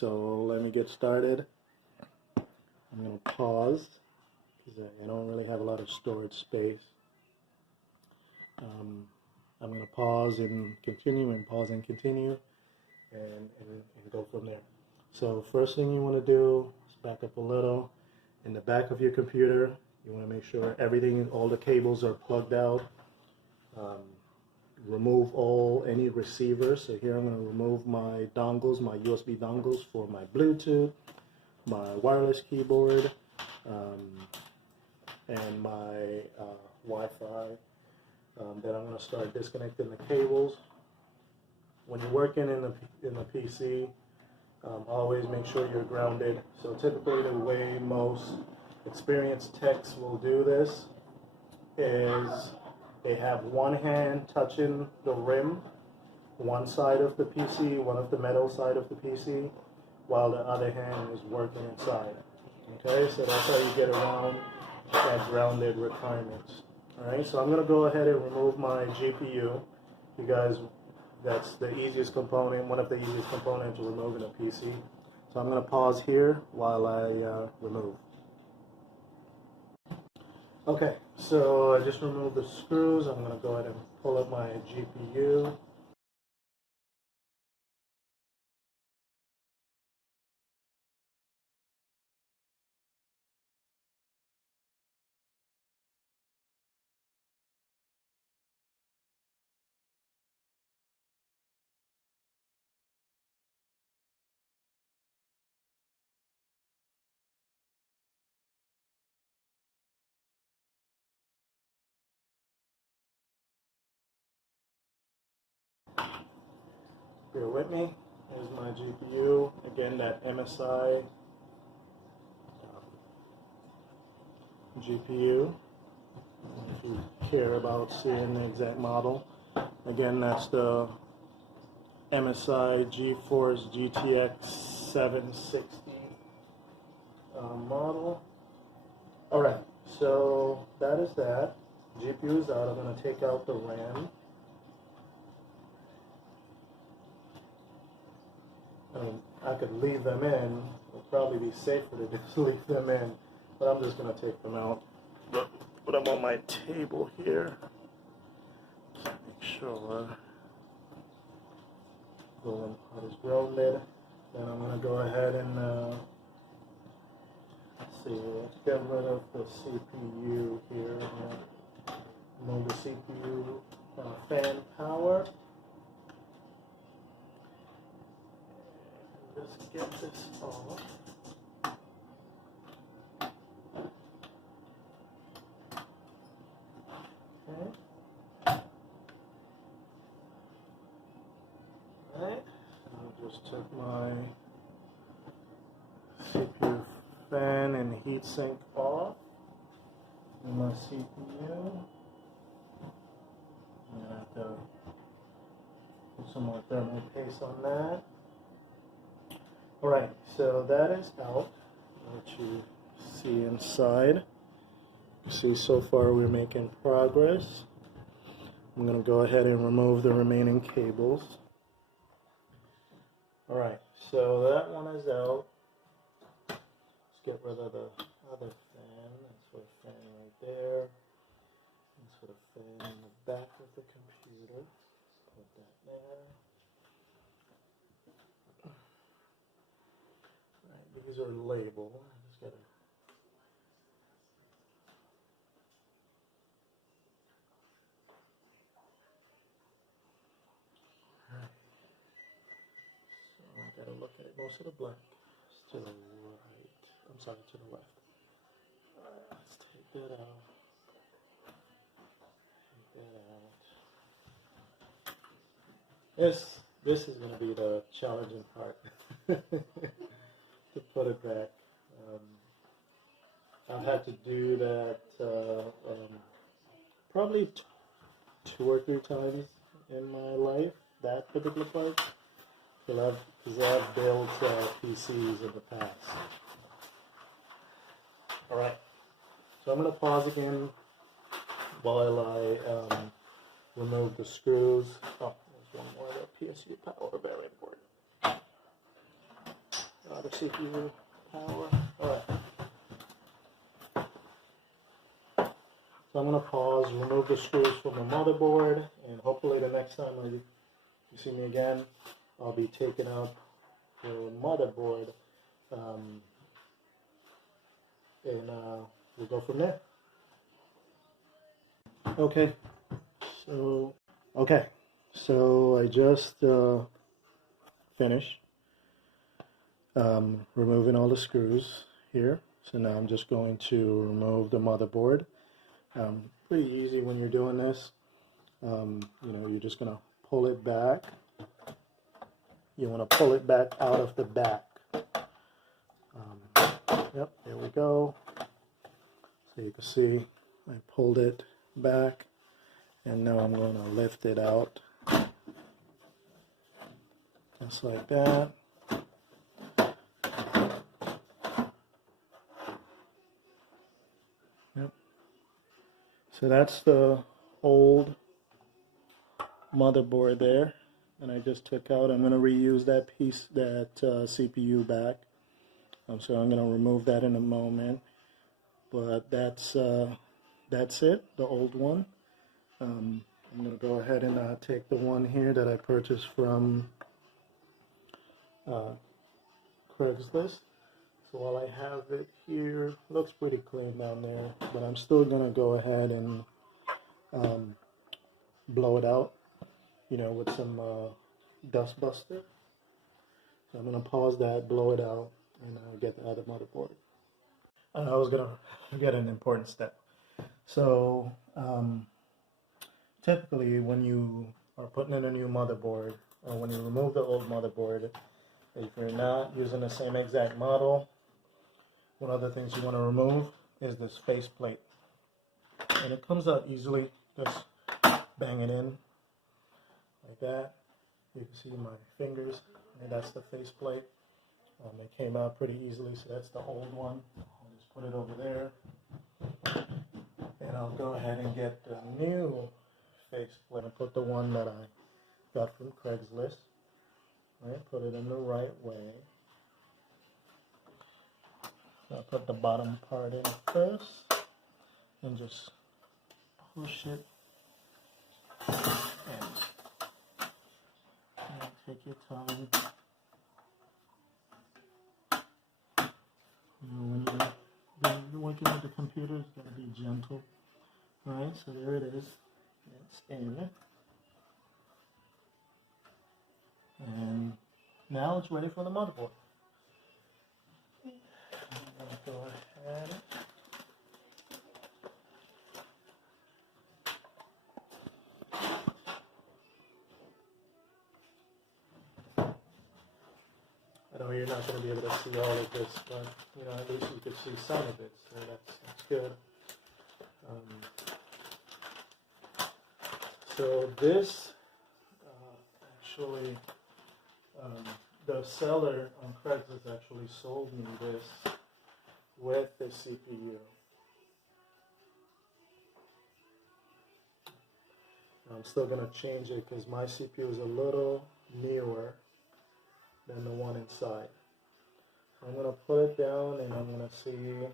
so let me get started. I'm going to pause because I don't really have a lot of storage space. I'm going to pause and continue and pause and continue and go from there. So first thing you want to do is back up a little. In the back of your computer, you want to make sure everything, all the cables are plugged out. Remove any receivers. So here I'm going to remove my dongles, my USB dongles for my Bluetooth, my wireless keyboard, and my Wi-Fi. Then I'm going to start disconnecting the cables. When you're working in the PC, always make sure you're grounded. So typically the way most experienced techs will do this is they have one hand touching the rim, one side of the PC, one of the metal side of the PC, while the other hand is working inside. Okay, so that's how you get around that grounded requirements. Alright, so I'm going to go ahead and remove my GPU. You guys, that's the easiest component, one of the easiest components to remove in a PC. So I'm going to pause here while I remove. Okay, so I just removed the screws. I'm going to go ahead and pull up my GPU. Bear with me. Here's my GPU. Again, that MSI GPU. If you care about seeing the exact model. Again, that's the MSI GeForce GTX 760 model. Alright, so that is that. GPU is out. I'm going to take out the RAM. I could leave them in. It would probably be safer to just leave them in, but I'm just going to take them out. Put them on my table here. Just make sure the one part is grounded. Then I'm going to go ahead and let's get rid of the CPU here. Move the CPU fan power. Just get this off. Okay. Alright. I'll just take my CPU fan and heatsink off. And my CPU. I'm gonna have to put some more thermal paste on that. Alright, so that is out. What you see inside. You see so far we're making progress. I'm going to go ahead and remove the remaining cables. Alright, so that one is out. Let's get rid of the other fan. That's for a fan right there. That's for the fan in the back of the computer. Put that there. These are labeled. I just gotta. Right. So I gotta look at most of the black to the right. I'm sorry, to the left. Alright, let's take that out. Take that out. This is gonna be the challenging part. To put it back. I've had to do that probably 2 or 3 times in my life, that particular part, because I've built PCs in the past. Alright, so I'm going to pause again while I remove the screws. Oh, there's one more, the PSU power, very important. the CPU power. Alright. So I'm going to pause, remove the screws from the motherboard, and hopefully the next time you see me again, I'll be taking out the motherboard, and we'll go from there. Okay, so I just finished removing all the screws here. So now I'm just going to remove the motherboard. Pretty easy when you're doing this. You know, you're just going to pull it back. You want to pull it back out of the back. Yep, there we go. So you can see I pulled it back, and now I'm going to lift it out just like that. Yep. So that's the old motherboard there, and I just took out. I'm going to reuse that piece, that CPU back. So I'm going to remove that in a moment. But that's it, the old one. I'm going to go ahead and take the one here that I purchased from Craigslist. So while I have it here, looks pretty clean down there, but I'm still going to go ahead and blow it out, you know, with some dust buster. So I'm going to pause that, blow it out, and get the other motherboard. I was going to forget an important step. So typically when you are putting in a new motherboard, or when you remove the old motherboard, if you're not using the same exact model, one of the things you want to remove is this faceplate. And it comes out easily. Just bang it in like that. You can see my fingers, and that's the faceplate. It came out pretty easily, so that's the old one. I'll just put it over there. And I'll go ahead and get the new faceplate. And put the one that I got from Craigslist. Right, put it in the right way. I'll put the bottom part in first, and just push it. And take your time. You know, when you're working with the computer, it's got to be gentle. Alright, so there it is. It's in. And now it's ready for the motherboard. I'm going to go ahead. I know you're not going to be able to see all of this, but you know, at least you could see some of it, so that's good. So this actually, the seller on Craigslist actually sold me this with the CPU. I'm still going to change it because my CPU is a little newer than the one inside. So I'm going to put it down, and I'm going to see,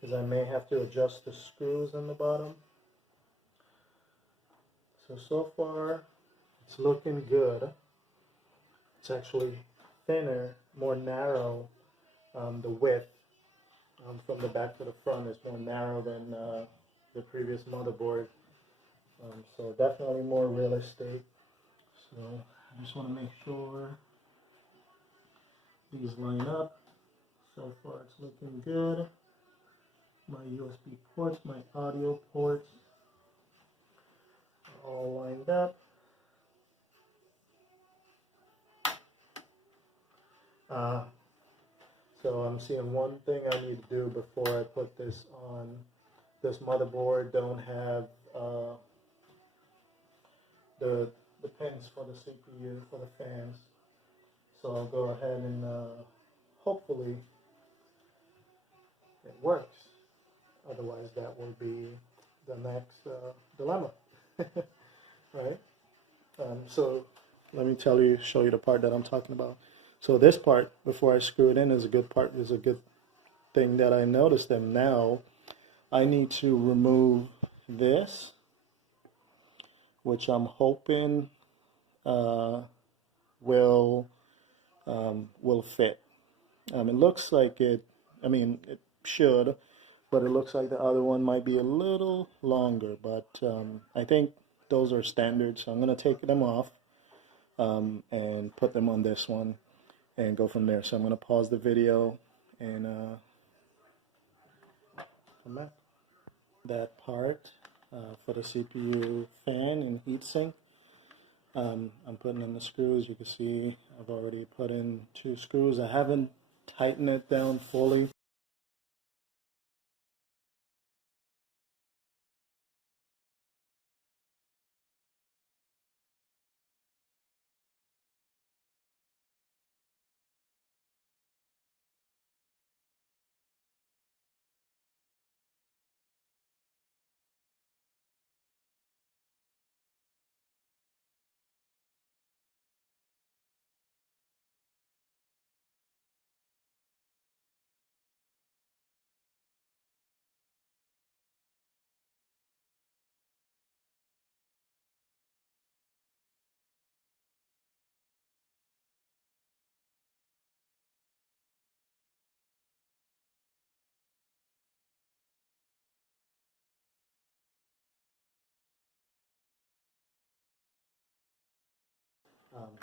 because I may have to adjust the screws in the bottom. So far it's looking good. It's actually thinner, more narrow. The width from the back to the front is more narrow than the previous motherboard. So definitely more real estate. So I just want to make sure these line up. So far it's looking good. My USB ports, my audio ports are all lined up. So I'm seeing one thing I need to do before I put this on. This motherboard don't have the pins for the CPU, for the fans. So I'll go ahead and hopefully it works. Otherwise that will be the next dilemma. Right? So let me show you the part that I'm talking about. So this part, before I screw it in, is a good part, is a good thing that I noticed. And now I need to remove this, which I'm hoping will fit. It looks like it, I mean, it should, but it looks like the other one might be a little longer, but I think those are standard, so I'm going to take them off and put them on this one and go from there. So I'm going to pause the video and come back. That part for the CPU fan and heatsink. I'm putting in the screws. You can see I've already put in 2 screws. I haven't tightened it down fully.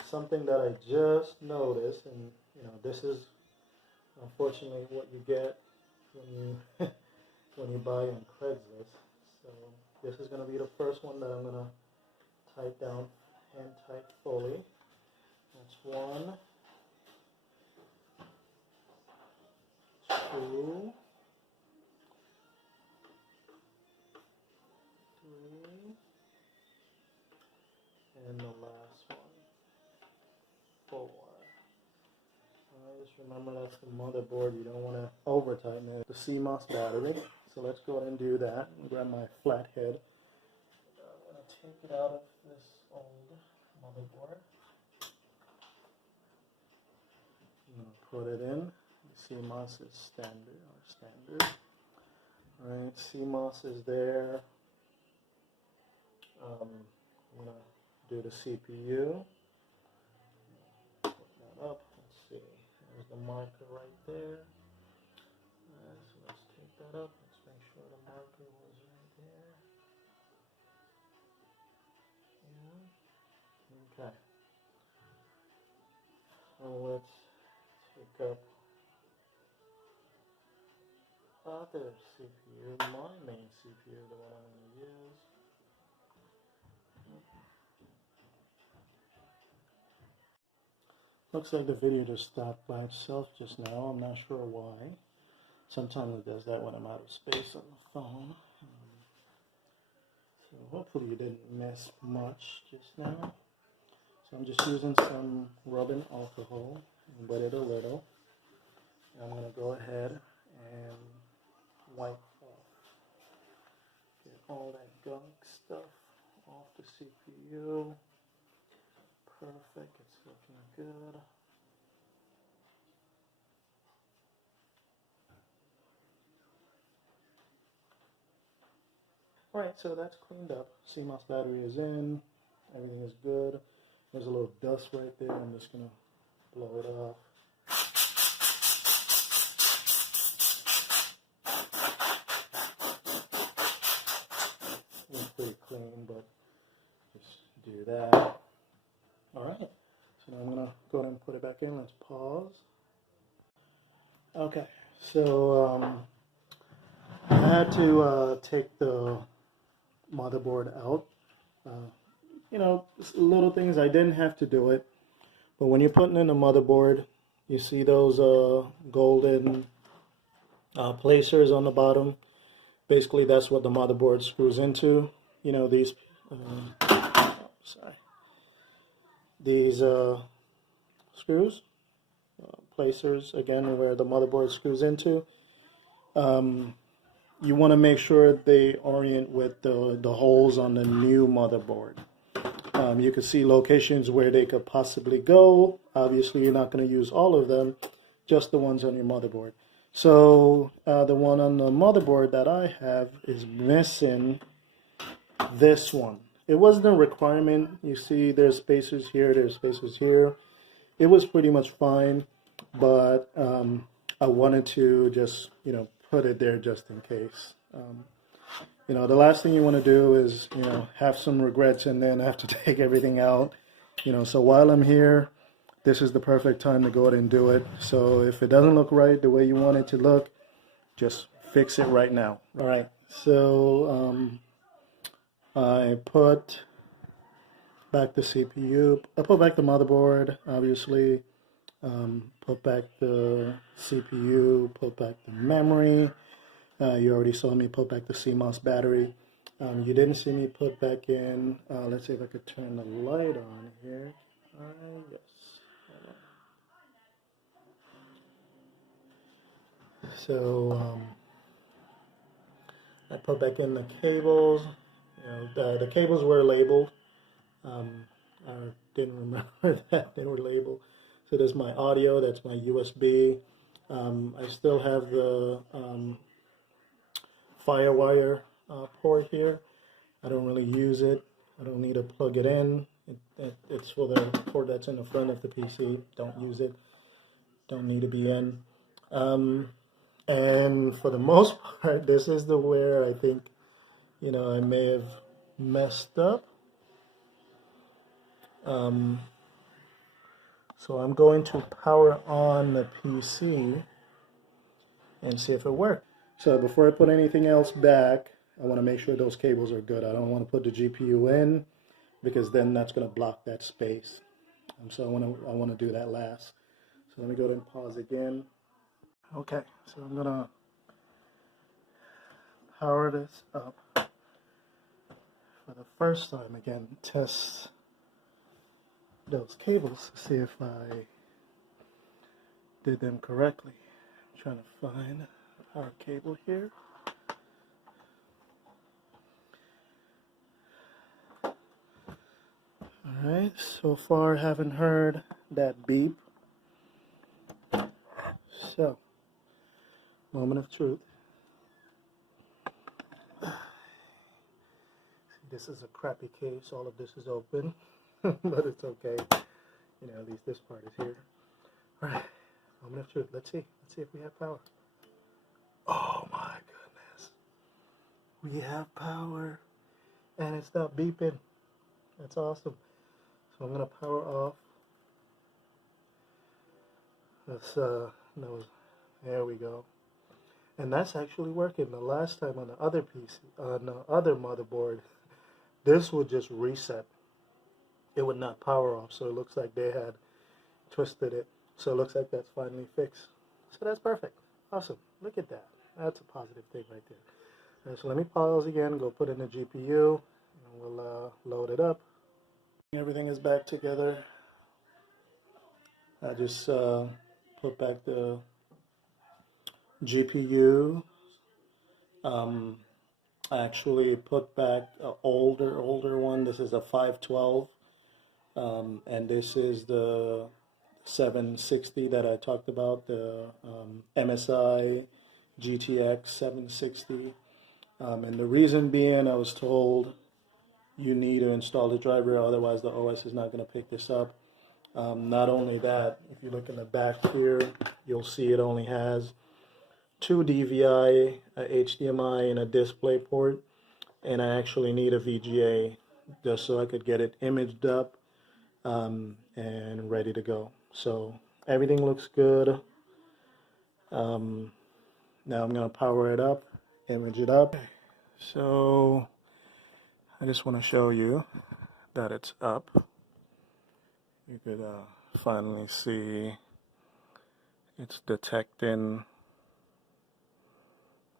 Something that I just noticed, and you know, this is unfortunately what you get when you when you buy on Craigslist. So this is going to be the first one that I'm going to tight down, hand tight fully. That's 1, 2, 3, and the last one, 4. Just remember that's the motherboard. You don't want to over tighten it. The CMOS battery. So let's go ahead and do that. Grab my flathead. I'm going to take it out of this old motherboard. I'm going to put it in. The CMOS is standard. Alright, CMOS is there. I'm going to do the CPU. Put that up. Let's see. There's the marker right there. So let's take that up. Let's make sure the marker was right there. Yeah. Okay. So let's take up other CPU, my main CPU, the one I'm going to use. Looks like the video just stopped by itself just now. I'm not sure why. Sometimes it does that when I'm out of space on the phone. So hopefully you didn't miss much just now. So I'm just using some rubbing alcohol and wet it a little. I'm going to go ahead and wipe off, get all that gunk stuff off the CPU. Perfect, it's looking good. Alright, so that's cleaned up. CMOS battery is in, everything is good. There's a little dust right there, I'm just going to blow it off. It's pretty clean, but just do that. Alright, so now I'm going to go ahead and put it back in. Let's pause. Okay, so I had to take the motherboard out. You know, little things, I didn't have to do it, but when you're putting in a motherboard, you see those golden placers on the bottom. Basically, that's what the motherboard screws into. You know, these these screws, placers, again, where the motherboard screws into. You want to make sure they orient with the holes on the new motherboard. You can see locations where they could possibly go. Obviously, you're not going to use all of them, just the ones on your motherboard. So the one on the motherboard that I have is missing this one. It wasn't a requirement. You see there's spacers here, there's spacers here. It was pretty much fine, but I wanted to just, put it there just in case. The last thing you want to do is, have some regrets and then have to take everything out. So while I'm here, this is the perfect time to go ahead and do it. So if it doesn't look right the way you want it to look, just fix it right now. All right, so I put back the CPU, I put back the motherboard, obviously, put back the CPU, put back the memory. You already saw me put back the CMOS battery. You didn't see me put back in, let's see if I could turn the light on here. Yes. So I put back in the cables. The cables were labeled. I didn't remember that they were labeled. So there's my audio. That's my USB. I still have the FireWire port here. I don't really use it. I don't need to plug it in. It's for the port that's in the front of the PC. Don't use it. Don't need to be in. And for the most part, this is the where I think, I may have messed up. So I'm going to power on the PC and see if it works. So before I put anything else back, I want to make sure those cables are good. I don't want to put the GPU in because then that's going to block that space. So I want to do that last. So let me go ahead and pause again. Okay, so I'm going to power this up for the first time again, test those cables to see if I did them correctly. I'm trying to find a power cable here. Alright, so far haven't heard that beep. So, moment of truth. See, this is a crappy case, all of this is open, but it's okay. At least this part is here. Alright, moment of truth. Let's see if we have power. Oh my goodness. We have power, and it's not beeping. That's awesome. So I'm going to power off. There we go. And that's actually working. The last time on the other PC, on the other motherboard, this would just reset. It would not power off. So it looks like they had twisted it. So it looks like that's finally fixed. So that's perfect. Awesome. Look at that. That's a positive thing right there. Right, so let me pause again, go put in the GPU, and we'll load it up. Everything is back together. I just put back the GPU. I actually put back an older one. This is a 512, and this is the 760 that I talked about, the MSI GTX 760. And the reason being, I was told you need to install the driver, otherwise the OS is not going to pick this up. Not only that, if you look in the back here, you'll see it only has 2 DVI, a HDMI, and a display port. And I actually need a VGA just so I could get it imaged up and ready to go. So everything looks good. Now I'm going to power it up, image it up. So I just want to show you that it's up. You could finally see it's detecting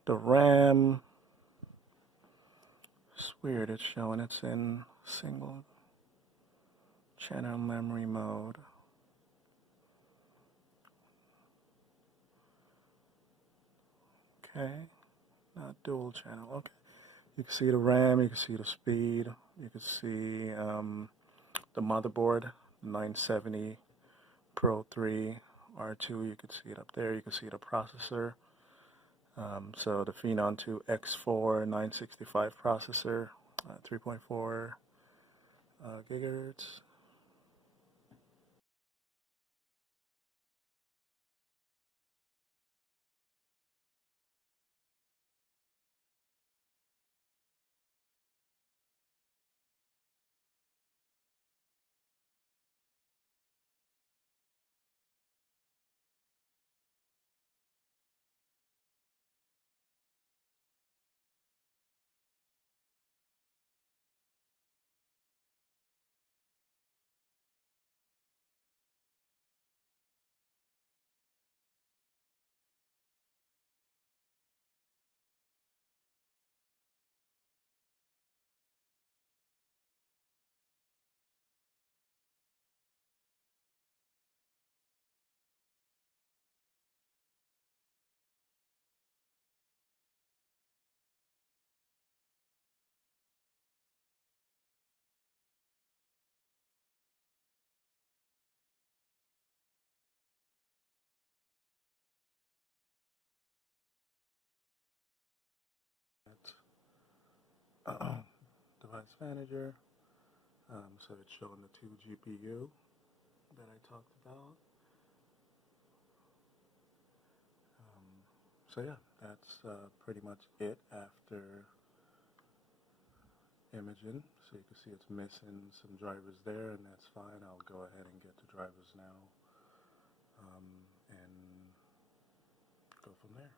the RAM. It's weird, it's showing it's in single channel memory mode. Okay, not dual channel. Okay, you can see the RAM, you can see the speed, you can see the motherboard, 970 Pro3 R2. You can see it up there. You can see the processor. So the Phenom 2 X4 965 processor, 3.4 gigahertz. Device manager. So it's showing the 2 GPU that I talked about. So yeah, that's pretty much it after imaging. So you can see it's missing some drivers there, and that's fine. I'll go ahead and get the drivers now and go from there.